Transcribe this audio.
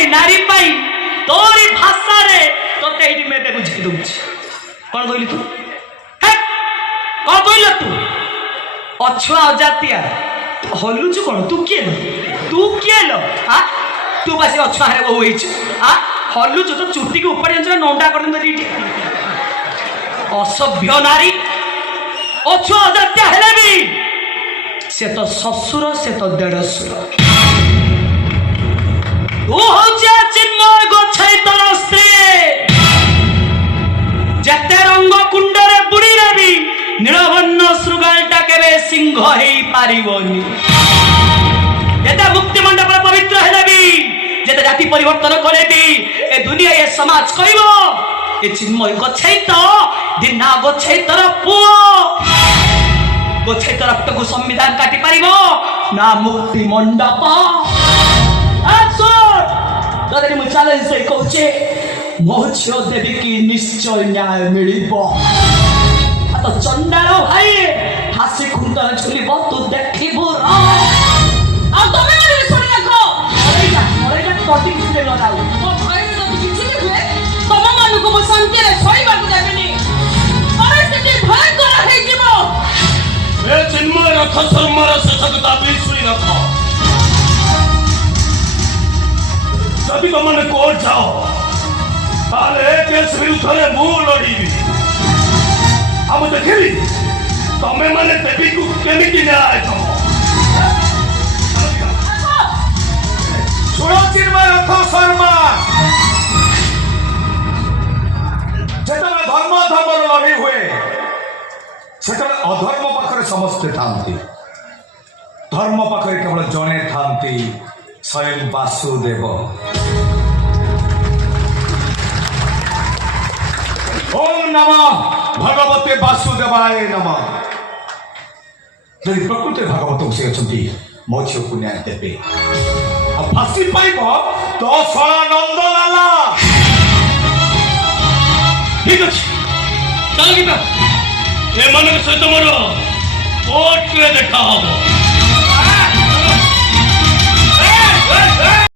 भली नारी पाई तोरी भाषा रे तोते एठी मेटे बुझी दउछि कोन कहली तू हे कोन कहली तू अछुआ अजातिया हलुछु कोन तू किए लो हां तू बस अछुआ रे बहु होइछ हां हलुछु तो चुटी के ऊपर जंचरा नोंडा करन दरी असभ्य नारी अछुआ अजातिया हेले भी से तो ससुर से तो देढ़सुर तू हौचे चिन्मय गोछाई तोर स्त्री जते रंग कुंडरे बुड़ी रवि नीलवर्ण श्रृगालटा केबे सिंह हेई पारिबोनी जते मुक्ति मंडप पवित्र हेले भी जते जाति परिवर्तन करे भी ए दुनिया ये समाज कहबो ए चिन्मय गोछाई तो दिना गोछाई तोर पुओ गोछाई तोर रक्त को संविधान काटी पारिबो ना मुक्ति मंडप दादा मु चैलेंज से कहूचे मो झियो देवी की निश्चय न्याय मिलिबो तो चंडाल भाई हासी खुंटर झुलिबो तू देखिबो आ तमे माने सुनि रखो अरे जा टॉपिक से लगाओ ओ भाई तो किछि भी हुए तम मानु को शांति रे छोइबा को देबेनी परिस्थिति भयंकर हे जीवो ए चिन्मय रख शर्मार से सकता प्लीज सुनि रखो जदि तुमने कोर्ट जाओ ताले केस विरुद्ध रे मु लड़ीबी हम देखिबी तमे माने देवी को केमिति न्याय दम छोड़ो चिन्मय रथ शर्मा जेतने धर्म लड़ाई हुए सेतने अधर्म पाखरे समस्ते थांती धर्म पाखरे केवल जने थांती स्वयं वासुदेव ओम नमः भगवते वासुदेवाय नमः यदि प्रकृति भगवत से अच्छी मो झील को न्याय देवे फांसी पाइब तो सदानंद लाला ठीक अच्छे चल गीता ए मन सहित मोर कोर्ट में देखा हम